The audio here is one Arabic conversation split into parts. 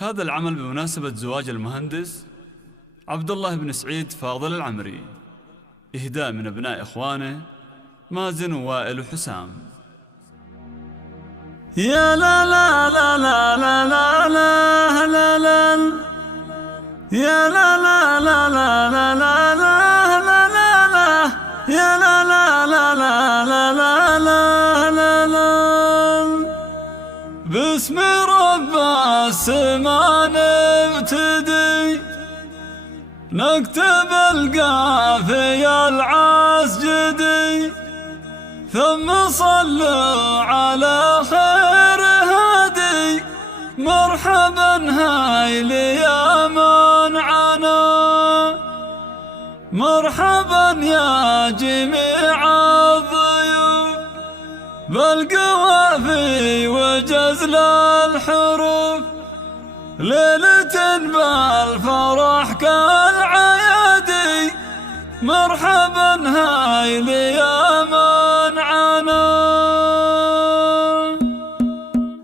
هذا العمل بمناسبة زواج المهندس عبد الله بن سعيد فاضل العمري، إهداء من أبناء إخوانه مازن ووائل وحسام. يا لا لا لا لا لا لا لا لا لا يا لا لا لا لا لا لا لا لا لا يا لا لا لا لا لا لا لا لا لا باسم رب السما نبتدي نكتب القافية العسجدي ثم صلوا على خير هادي مرحبا هايل يا من عنا مرحبا يا جميع الضيوف بالقوافي وجزل الحروف ليلة بالفرح كالعيادي مرحبا هايل يا من عنا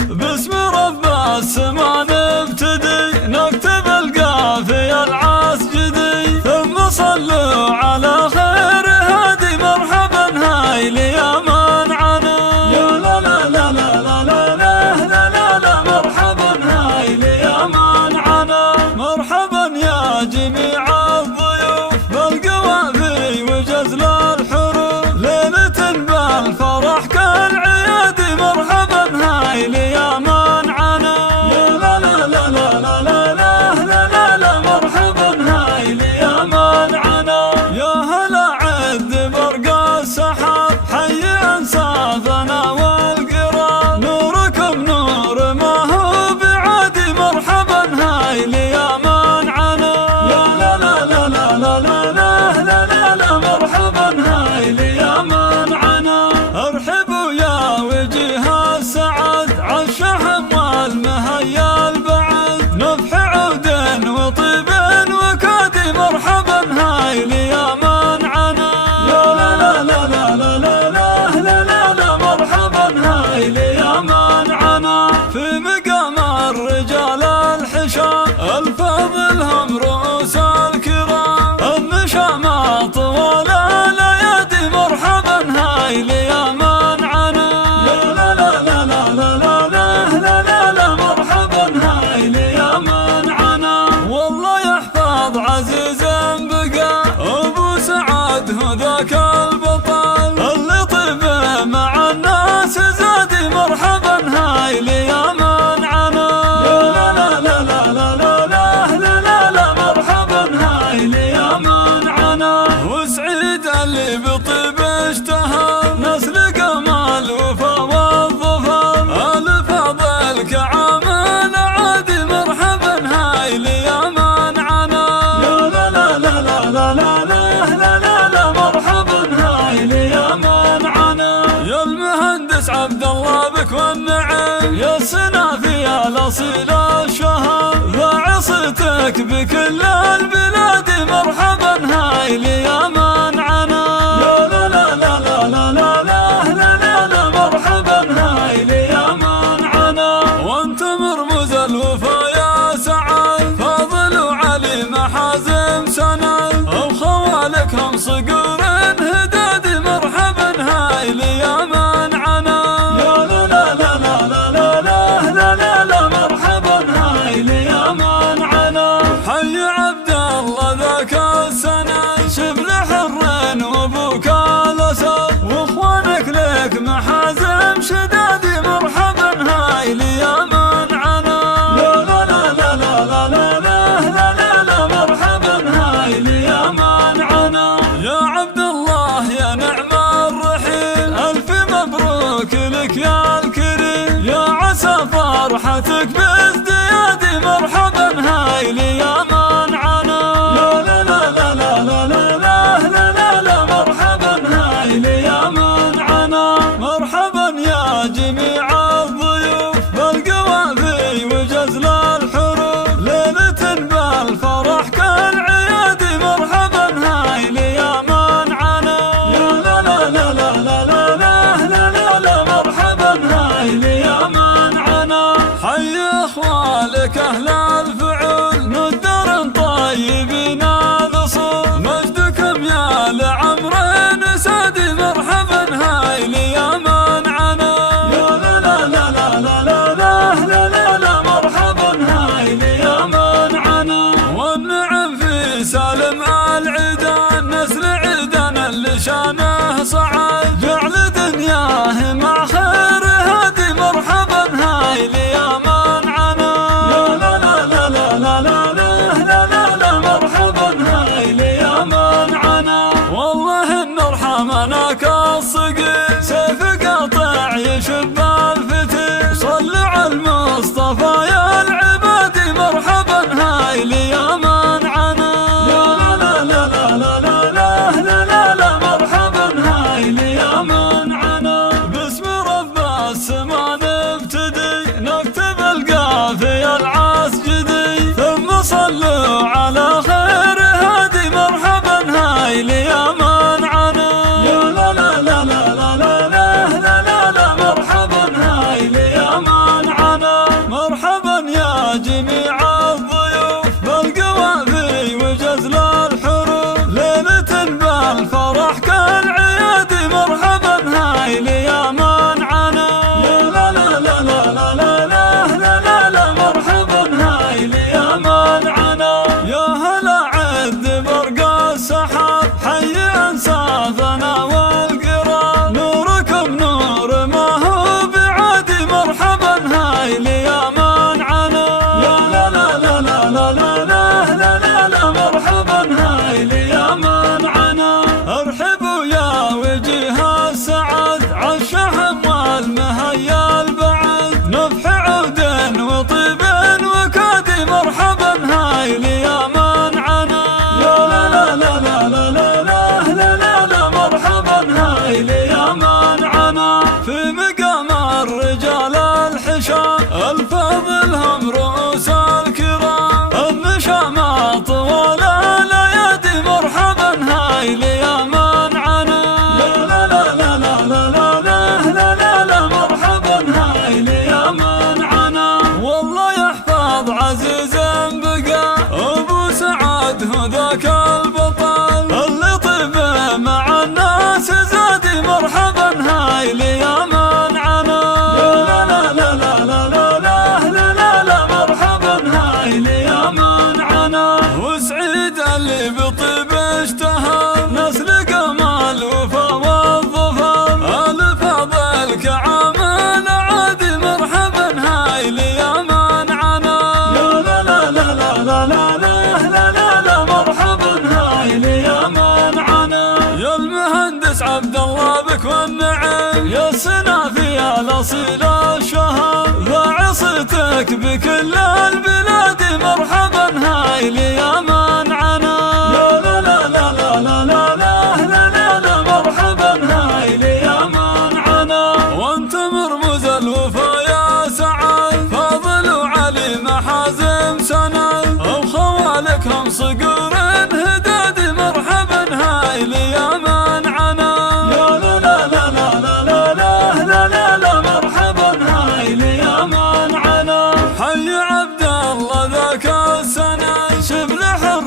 باسم رب السما نبتدي نكتب القافية العسجدي ثم صلوا على خير هادي مرحبا هايل يا من عنا يا لا لا لا لا لا لا لا لا لا مرحبا هايل يا من عنا مرحبا يا جميع الضيوف بالقوافي وجزل الحروف ليلة بالفرح كالعيادي مرحبا هايل يا من عنا يا لا لا لا لا لا لا لا لا لا مرحبا هايل يا من عنا يا هلا عد برق السحاب حي انسافنا والقراب نوركم نور ما هو بعادي مرحبا هايل يا من عنا يا لا لا لا لا لا لا لا لا لا مرحبا هايل يا من عنا ارحبوا يا وجيه السعد عالشحم والمهيا البعد نفح عود وطيب وكادي مرحبا هايل يا من عنا يا لا لا لا لا لا لا لا لا لا مرحبا هايل يا من عنا في مقام الرجال الحشام الفاضل هم رؤوس الكرام النشامى طوال الايادي مرحبا هايل يا من عنا يا لا لا لا لا لا لا لا لا لا مرحبا هايل يا من عنا والله يحفظ عزيز بقى ابو سعد هو ذاك البطل اللي طيب مع الناس زادي مرحبا هايل يا من عنا يا لا لا لا لا لا لا لا لا لا مرحبا هايل يا من عنا وسعيد اللي بطيب اشتهر نسل قمال وفا والظفر الفاضل كعامل عادي مرحبا هايل يا من عنا يا لا لا لا لا لا لا لا لا لا مرحبا هايل يا من عنا يا المهندس عبد الله بك والنعم يا السنافي يا الاصيل الشهر ذاع صيتك بكل البلاد مرحبا هايل يا من عنا يا لا لا لا لا لا لا لا لا لا مرحبا هايل يا من عنا وانت مرموز الوفا يا سعد فاضل وعلي محازم سند او خوالك هم صقور هدادي مرحبا هايل يا من عنا يا لا لا لا لا لا لا لا لا لا مرحبا هايل يا من عنا حي عبد الله ذاك السند شبل حر وابوك الاسد واخوانك لك محازم شدادي مرحبا هايل يا من عنا يا لا لا لا لا لا لا لا لا لا مرحبا هايل يا من عنا يا عبد الله يا نعم الرحيل الف مبروك لك يا الكريم يا عسى فرحتك بازديادي مرحبا هايل يا من عنا يا لا لا لا لا لا لا لا لا لا مرحبا هايل يا من عنا مرحبا يا جميع الضيوف بالقوافي وجزل الحروف ليلة بالفرح كالعيادي مرحبا هايل يا من عنا يا لا لا لا لا لا لا لا لا لا مرحبا هايل يا من عنا حي اخوالك اهلا والنعم يا سنافي الأصيل الشهر بعصيتك بكل البلاد مرحبا هايل يا منعنا لا لا لا لا لا لا لا لا لا لا مرحبا هايل يا منعنا وانت مرموز الوفا يا سعد فاضل وعلي محازم سند او خوالك هم صقور هداد مرحبا هايل يا منعنا لا لا لا لا لا لا لا لا لا لا مرحبا هايل يا منعنا حي عبد الله ذاك السند شبل حر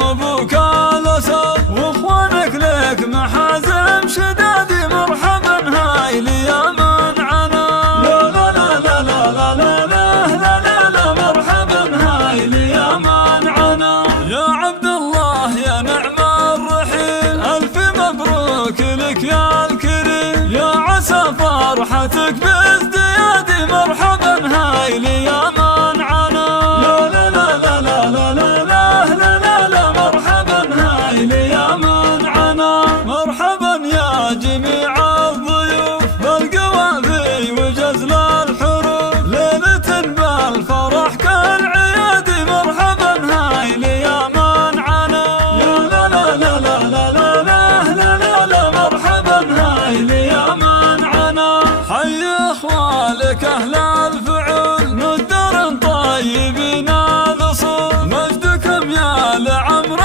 وابوك الاسد واخوانك لك محازم شدادي مرحبا هايل يا منعنا لا لا لا لا لا لا لا لا لا لا مرحبا هايل يا منعنا يا عبد الله يا نعم الرحيل الف مبروك لك يا الكريم يا عسى فرحتك بازديادي مرحبا هايل يا منعنا لا لا لا لا لا لا لا لا لا لا مرحبا هايل يا منعنا مرحبا يا جميع الضيوف بالقوافي وجزل الحروف ليلة بالفرح كالعيادي مرحبا هايل يا منعنا لا لا لا لا لا لا لا لا لا لا مرحبا هايل يا منعنا حي اخوالك اهل الفعول ندر طيبين الاصول مجدكم يا لعمر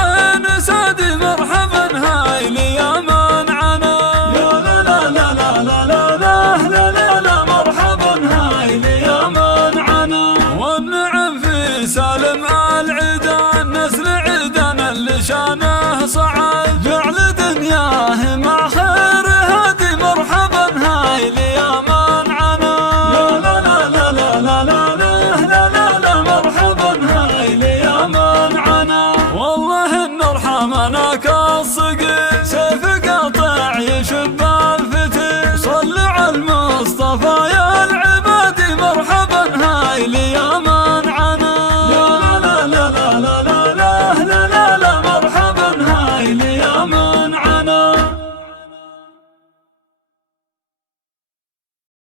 سادي مرحبا هايل يا منعنا لا لا لا لا لا لا لا لا لا لا مرحبا هايل يا منعنا والنعم في سالم العيدان نسل عيدان اللي شانه صعد جعل دنياه مع خير هادي مرحبا هايل يا منعنا لا لا لا لا لا لا لا لا لا لا مرحبا هايل يا منعنا والله ان ارحمنا كالصقر